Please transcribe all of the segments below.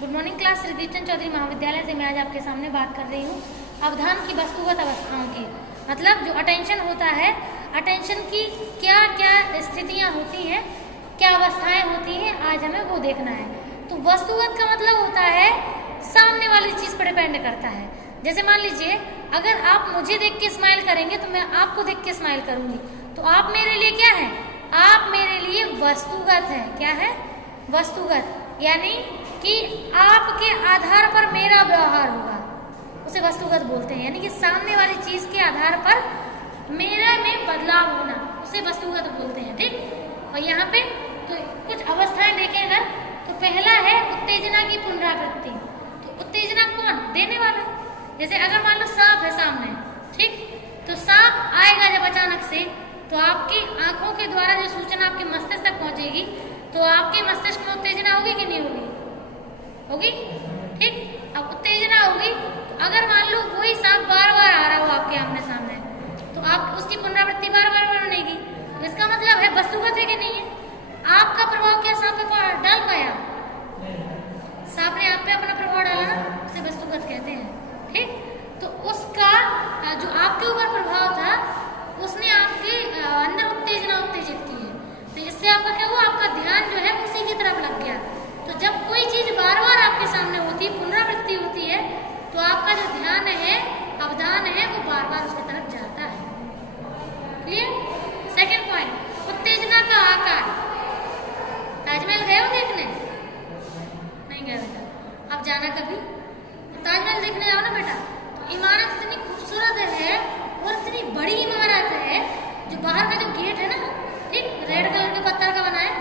Good morning class. Shri Krishna Chaudhary Mahavidyalaya से मैं आज आपके सामने बात कर रही हूँ अवधान की वस्तुगत अवस्थाओं की। मतलब जो अटेंशन होता है, अटेंशन की क्या क्या स्थितियाँ होती हैं, क्या अवस्थाएं होती हैं, आज हमें वो देखना है। तो वस्तुगत का मतलब होता है सामने वाली चीज़ पर डिपेंड करता है। जैसे मान लीजिए अगर आप मुझे देख के स्माइल करेंगे तो मैं आपको देख के स्माइल करूँगी, तो आप मेरे लिए क्या है? आप मेरे लिए वस्तुगत है। क्या है? वस्तुगत, यानी कि आपके आधार पर मेरा व्यवहार होगा, उसे वस्तुगत बोलते हैं। यानी कि सामने वाली चीज के आधार पर मेरे में बदलाव होना, उसे वस्तुगत बोलते हैं। ठीक। और यहाँ पे तो कुछ अवस्थाएं देखें अगर, तो पहला है उत्तेजना की पुनरावृत्ति। तो उत्तेजना कौन देने वाला? जैसे अगर मान लो सांप है सामने, ठीक, तो सांप आएगा जब अचानक से, तो आपकी आंखों के द्वारा जो सूचना आपके मस्तिष्क तक पहुंचेगी, तो आपके मस्तिष्क में उत्तेजना होगी कि नहीं होगी? होगी। ठीक। अब उत्तेजना होगी तो अगर मान लो वही सांप बार बार आ रहा हो आपके आमने सामने, तो आप उसकी पुनरावृत्ति बार बार बनेगी। तो इसका मतलब है वस्तुगत है कि नहीं है? आपका प्रभाव क्या सांप पे डाल पाया? सांप ने आप पे अपना प्रभाव डाला ना, उसे वस्तुगत कहते हैं। ठीक। तो उसका जो आपके ऊपर प्रभाव था, उसने आपके अंदर उत्तेजना उत्तेजित की है, तो इससे आपका क्या हुआ? आपका ध्यान जो है उसी की तरफ लग गया। तो जब कोई चीज बार बार आपके सामने होती है, पुनरावृत्ति होती है, तो आपका जो ध्यान है, अवधान है, वो बार बार उसकी तरफ जाता है। क्लियर? सेकंड पॉइंट, उत्तेजना का आकार। ताजमहल गए हो देखने? नहीं गए बेटा, अब जाना कभी। तो ताजमहल देखने आओ ना बेटा, तो इमारत इतनी खूबसूरत है और इतनी बड़ी इमारत है, जो बाहर का जो गेट है ना, ठीक, रेड कलर के पत्थर का बना है,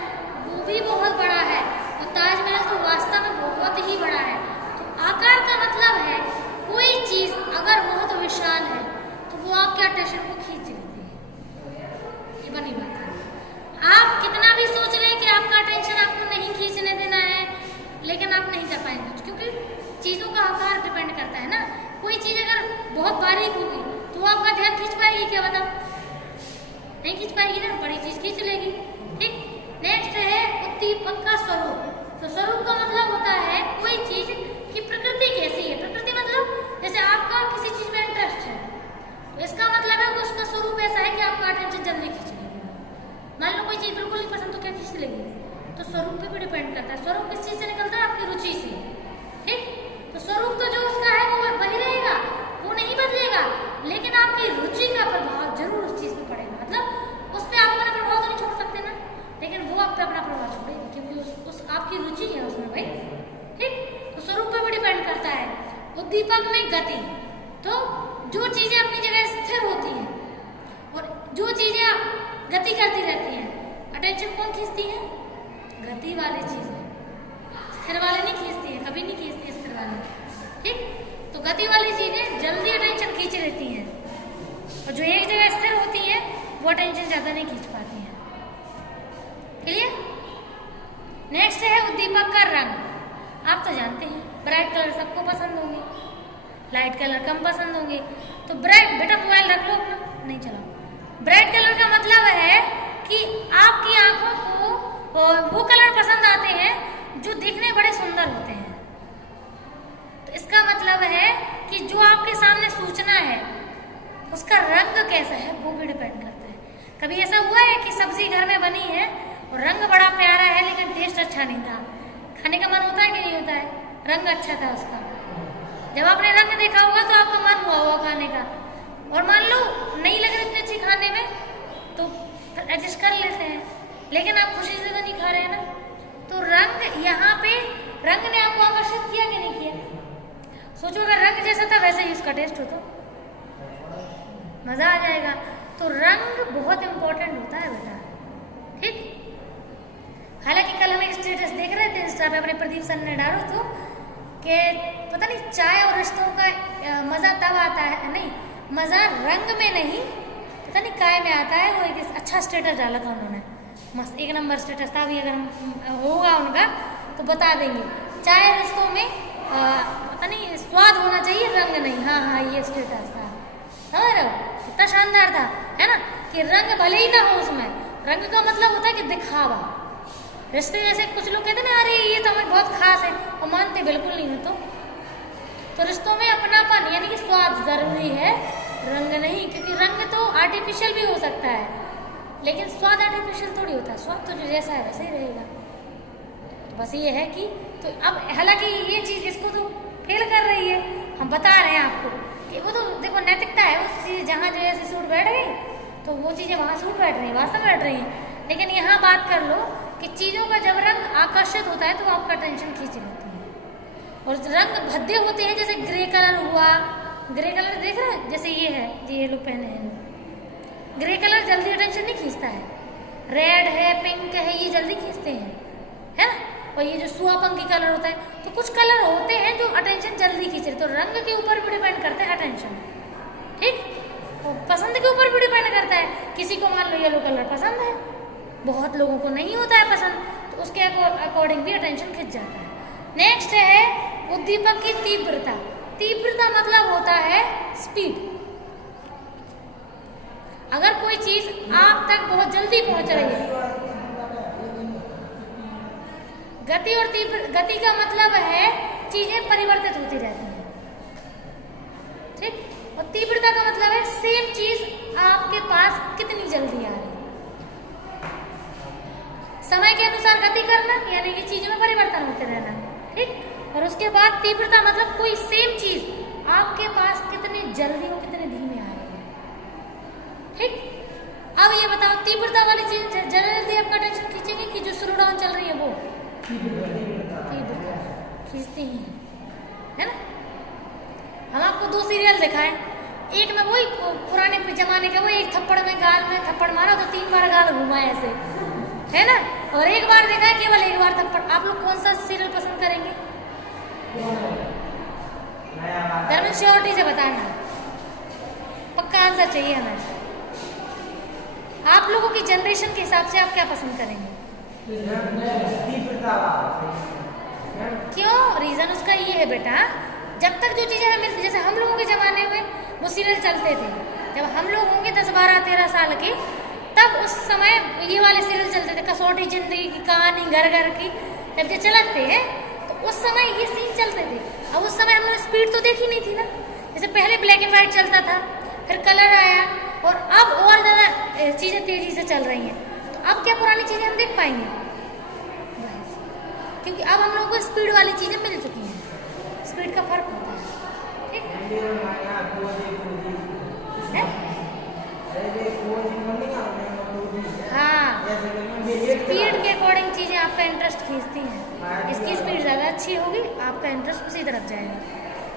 वो भी बहुत बड़ा है। और ताजमहल तो वास्तव में बहुत ही बड़ा है। तो आकार का मतलब है कोई चीज अगर बहुत विशाल है तो वो आपके अटेंशन को खींच लेती है। ये बनी बात है। आप कितना भी सोच लें कि आपका अटेंशन आपको नहीं खींचने देना है, लेकिन आप नहीं कर पाएंगे, क्योंकि चीजों का आकार डिपेंड करता है ना। कोई चीज अगर बहुत बारीक होगी तो आपका ध्यान खींच पाएगी क्या? बताओ, नहीं खींच पाएगी ना, बड़ी चीज खींच लेगी। ठीक। नेक्स्ट है उद्दीपक का स्वरूप। तो स्वरूप का मतलब होता है कोई चीज की प्रकृति कैसी है। प्रकृति मतलब जैसे आपका किसी चीज में इंटरेस्ट है, तो इसका मतलब है कि उसका स्वरूप ऐसा है कि आपका अटेंशन जल्दी खींच लेगी। मान लो कोई चीज बिल्कुल नहीं पसंद, तो क्या खींच लेगी? तो स्वरूप पे भी डिपेंड करता है। स्वरूप किस चीज से निकलता है? आपकी रुचि से। ठीक। तो स्वरूप तो जो उसका है वो वही रहेगा, वो नहीं बदलेगा, लेकिन आपकी रुचि का प्रभाव जरूर उस चीज पे पड़ेगा। मतलब उस पर आप अपना प्रभाव तो नहीं छोड़ सकते ना, लेकिन वो आप पे अपना प्रभाव छोड़ेगी, क्योंकि उस आपकी रुचि है उसमें भाई। ठीक। तो स्वरूप पे भी डिपेंड करता है। उद्दीपक में गति। तो जो चीजें अपनी जगह स्थिर होती हैं और जो चीजें गति करती रहती हैं, अटेंशन कौन खींचती है? गति वाली चीजें। स्थिर वाले नहीं खींचती है, कभी नहीं खींचती है स्थिर वाले। ठीक। तो गति वाली चीजें जल्दी अटेंशन खींच लेती हैं, और जो एक जगह स्थिर होती है वो अटेंशन ज्यादा नहीं खींच पाती है। क्लियर? नेक्स्ट है उद्दीपक का रंग। आप तो जानते हैं ब्राइट कलर सबको पसंद होंगे, लाइट कलर कम पसंद होंगे। तो ब्राइट, बेटा मोबाइल रख लो अपना, नहीं चलाओ। ब्राइट कलर का मतलब है कि आपकी आंखों को वो कलर पसंद आते हैं जो दिखने बड़े सुंदर होते हैं। तो इसका मतलब है कि जो आपके सामने सूचना है उसका रंग कैसा है वो भी डिपेंड करता है। कभी ऐसा हुआ है कि सब्जी घर में बनी है और रंग बड़ा प्यारा है लेकिन टेस्ट अच्छा नहीं था, खाने का मन होता है कि नहीं होता है? रंग अच्छा था उसका, जब आपने रंग देखा होगा तो आपका मन हुआ होगा खाने का, और मान लो नहीं लग रही इतनी अच्छी खाने में तो एडजस्ट कर लेते हैं, लेकिन आप खुशी से तो नहीं खा रहे हैं ना। तो रंग, यहाँ पे रंग ने आपको आकर्षित किया कि नहीं किया? सोचो अगर रंग जैसा था वैसे ही उसका टेस्ट हो तो मजा आ जाएगा। तो रंग बहुत इंपॉर्टेंट होता है बेटा। ठीक। हालांकि कल हम एक स्टेटस देख रहे थे इंस्टा पे, अपने प्रदीप सर ने डालो तो, कि पता नहीं चाय और रिश्तों का मजा तब आता है, नहीं मजा रंग में नहीं, पता नहीं काय में आता है। वो एक अच्छा स्टेटस डाला था उन्होंने, मस्त एक नंबर स्टेटस था। अभी अगर होगा उनका तो बता देंगे। चाय रिश्तों में पता नहीं स्वाद होना चाहिए, रंग नहीं। हाँ हाँ, ये स्टेटस था, समझ रहे हो? कितना शानदार था, है ना? कि रंग भले ही ना हो उसमें, रंग का मतलब होता है कि दिखावा। रिश्ते जैसे कुछ लोग कहते हैं ना, अरे ये तो हमें बहुत खास है, और मानते होते? बिल्कुल नहीं हो। तो रिश्तों में अपनापन यानी कि स्वाद जरूरी है, रंग नहीं, क्योंकि रंग तो आर्टिफिशियल भी हो सकता है, लेकिन स्वाद आर्टिफिशियल थोड़ी होता है। स्वाद तो जो जैसा है वैसे ही रहेगा। तो बस ये है कि तो अब हालांकि ये चीज़ इसको तो फेल कर रही है, हम बता रहे हैं आपको कि वो तो देखो नैतिकता है, वो चीज़ जहाँ जो ऐसे सूट बैठ गई तो वो चीज़ें वहाँ सूट बैठ रही हैं, वास्तव बैठ रही हैं। लेकिन यहाँ बात कर लो कि चीज़ों का जब रंग आकर्षित होता है तो आपका टेंशन खींच लेती है, और रंग भद्दे होते हैं, जैसे ग्रे कलर हुआ, ग्रे कलर देख रहे हैं, जैसे ये है, ये लोग पहने हैं, ग्रे कलर जल्दी अटेंशन नहीं खींचता है, रेड है, पिंक है, ये जल्दी खींचते हैं, है ना। और ये जो सुआपंखी कलर होता है, तो कुछ कलर होते हैं जो अटेंशन जल्दी खींच रहे, तो रंग के ऊपर भी डिपेंड करता है अटेंशन, ठीक। तो पसंद के ऊपर भी डिपेंड करता है, किसी को मान लो येलो कलर पसंद है, बहुत लोगों को नहीं होता है पसंद, तो उसके अकॉर्डिंग भी अटेंशन खिंच जाता है। नेक्स्ट है उद्दीपक की तीव्रता। तीव्रता मतलब होता है स्पीड। अगर कोई चीज आप तक बहुत जल्दी पहुंच रही है, गति और तीव्र, गति का मतलब है चीजें परिवर्तित होती रहती हैं, ठीक। और तीव्रता का मतलब है सेम चीज आपके पास कितनी जल्दी आ रही है, समय के अनुसार गति करना यानी कि चीजों में परिवर्तन होते रहना, ठीक। और उसके बाद तीव्रता मतलब कोई सेम चीज आपके पास कितनी जल्दी और कितने धीमे आ रही है, ठीक। अब ये बताओ तीव्रता वाली चीज जल्दी आपका टेंशन खींचेगी कि जो स्लो डाउन चल रही है वो तीव्रता खींचती है ना। हम आपको 2 सीरियल दिखाएं, एक में वही पुराने जमाने का, वो एक थप्पड़ में गाल में थप्पड़ मारा तो 3 बार गाल घुमा ऐसे, है ना, और एक बार देखा है केवल एक बार थप्पड़। आप लोग कौन सा सीरियल पसंद करेंगे? धर्म श्योरिटी से बताना, पक्का आंसर चाहिए हमें। आप लोगों की जनरेशन के हिसाब से आप क्या पसंद करेंगे? क्यों? रीजन उसका ये है बेटा, जब तक जो चीजें हमें मिलती, जैसे हम लोगों के जमाने में वो सीरियल चलते थे, जब हम लोग होंगे 10, 12, 13 साल के, तब उस समय ये वाले सीरियल चलते थे, कसौटी जिंदगी की कहानी, घर घर की, जब ये चलते हैं तो उस समय ये सीन चलते थे। अब उस समय हमने स्पीड तो देखी नहीं थी ना, जैसे पहले ब्लैक एंड व्हाइट चलता था, फिर कलर आया, और अब और ज़्यादा चीज़ें तेज़ी से चल रही हैं। तो अब क्या पुरानी चीज़ें हम देख पाएंगे? क्योंकि अब हम लोगों को स्पीड वाली चीज़ें मिल चुकी हैं, स्पीड का फर्क होता है, ठीक है? हाँ, स्पीड के अकॉर्डिंग चीज़ें आपका इंटरेस्ट खींचती हैं, इसकी स्पीड ज़्यादा अच्छी होगी, आपका इंटरेस्ट उसी तरफ जाएगा।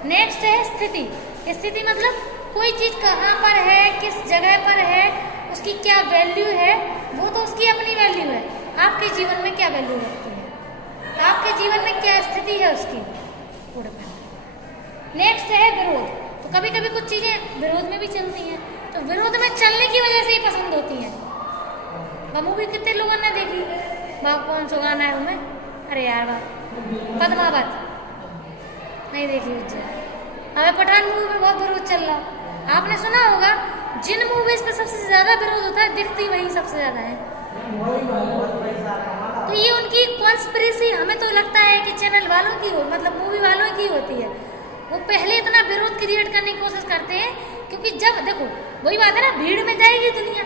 नेक्स्ट है स्थिति। स्थिति मतलब कोई चीज़ कहाँ पर है, किस जगह पर है, उसकी क्या वैल्यू है, वो तो उसकी अपनी वैल्यू है। आपके जीवन में क्या वैल्यू रखती है, आपके जीवन में क्या स्थिति है उसकी, वो डिपेंड। नेक्स्ट है विरोध। तो कभी कभी कुछ चीज़ें विरोध में भी चलती हैं, तो विरोध में चलने की वजह से ही पसंद होती हैं। वह मूवी कितने लोगों ने देखी? वह कौन सा गाना है उनमें? अरे यार वाह, पद्मावत नहीं देखी उज्जैन। हमें पठान मूवी में बहुत विरोध चल रहा, आपने सुना होगा, जिन मूवीज पे सबसे ज्यादा विरोध होता है, दिखती वही सबसे ज्यादा है। तो ये उनकी कॉन्स्पिरेसी हमें तो लगता है कि चैनल वालों की हो, मतलब मूवी वालों की होती है। वो पहले इतना विरोध क्रिएट करने की कोशिश करते हैं, क्योंकि जब देखो वही बात है ना, भीड़ में जाएगी दुनिया,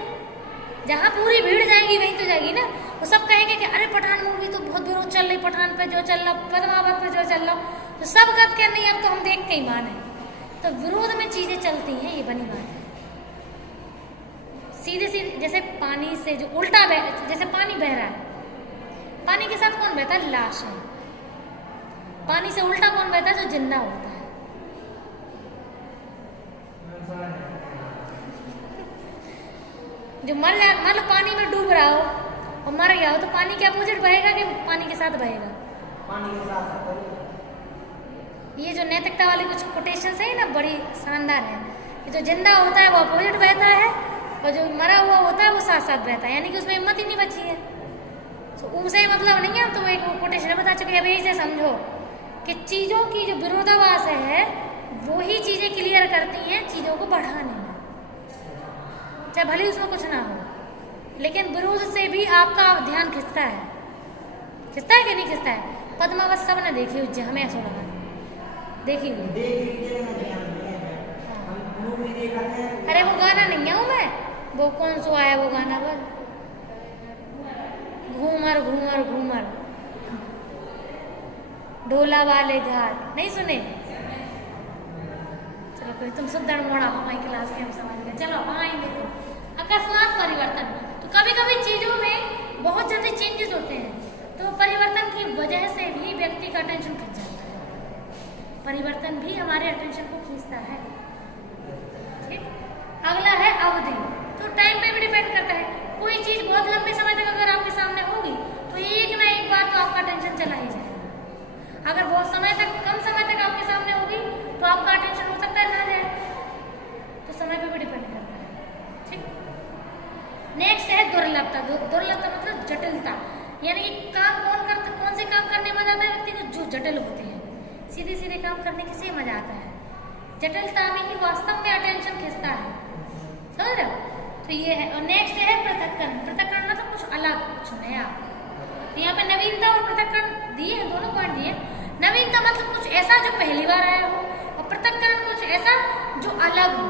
जहाँ पूरी भीड़ जाएगी वहीं तो जाएगी ना। वो सब कहेंगे कि अरे पठान मूवी तो बहुत विरोध चल रही, पठान पे जो चल रहा, पद्मावत पे जो चल रहा, तो सब कहते हैं नहीं अब तो हम देख के ही माने। तो विरोध में चीजें चलती हैं, ये बनी बात है। सीधे सीधे जैसे पानी से जो उल्टा बह, जैसे पानी बह रहा है, पानी के साथ कौन बहता है? लाश है। पानी से उल्टा कौन बहता है? जो जिंदा होता है। जो मर जाए, मान लो पानी में डूब रहा हो और मर गया हो, तो पानी के अपोजिट बहेगा कि पानी के साथ बहेगा? पानी के साथ। ये जो नैतिकता वाली कुछ कोटेशंस है ना, बड़ी शानदार है। कि जो जिंदा होता है वो अपोजिट बहता है, और जो मरा हुआ होता है वो साथ साथ बहता है, यानी कि उसमें हिम्मत ही नहीं बची है। तो उसे मतलब नहीं है, हम तो एक कोटेशन बता चुके। अब इसे समझो कि चीज़ों की जो विरोधाभास है वो ही चीज़ें क्लियर करती हैं चीज़ों को बढ़ाने में, चाहे भले उसमें कुछ ना हो, लेकिन विरोध से भी आपका ध्यान खिंचता है कि नहीं खिंचता है? पद्मावत सब ने देखी हुई हमें ऐसा लगा देखी हुई। अरे वो गाना नहीं है मैं, वो कौन सा आया वो गाना पर घूमर घूमर घूमर ढोला वाले घाट, नहीं सुने? चलो कोई तुम सुधर मोड़ा हमारी क्लास के हम समझ गए। चलो वहाँ ही देखो अकस्मात परिवर्तन। तो कभी कभी चीजों में बहुत जल्दी चेंजेस होते हैं, तो परिवर्तन की वजह से भी व्यक्ति का अटेंशन खींच जाता है। परिवर्तन भी हमारे अटेंशन को खींचता है। ठीक, अगला है अवधि। तो टाइम पे भी डिपेंड करता है। कोई चीज बहुत लंबे समय तक अगर आपके सामने होगी तो एक ना एक बात तो आपका अटेंशन चला ही जाएगा। अगर बहुत समय तक, कम समय तक आपके सामने होगी तो आपका अटेंशन हो सकता है ना जाए। तो समय पे भी डिपेंड करता है। ठीक, नेक्स्ट है दुर्लभता। दुर्लभता मतलब जटिलता, यानी कि कौन से काम करने में ज्यादा व्यक्ति को जो जटिल होते हैं, सीधे सीधे काम करने की से मजा आता है। जटिलता में ही वास्तव में अटेंशन खींचता है, समझ रहे हो? तो ये है। और नेक्स्ट है पृथक्करण। पृथक्करण मतलब कुछ अलग, कुछ नया। तो यहाँ पे नवीनता और पृथक्करण दिए हैं, दोनों पॉइंट दिए। नवीनता मतलब कुछ ऐसा जो पहली बार आया हो, और पृथक्करण कुछ ऐसा जो अलग हो,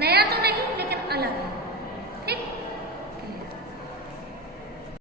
नया तो नहीं लेकिन अलग है।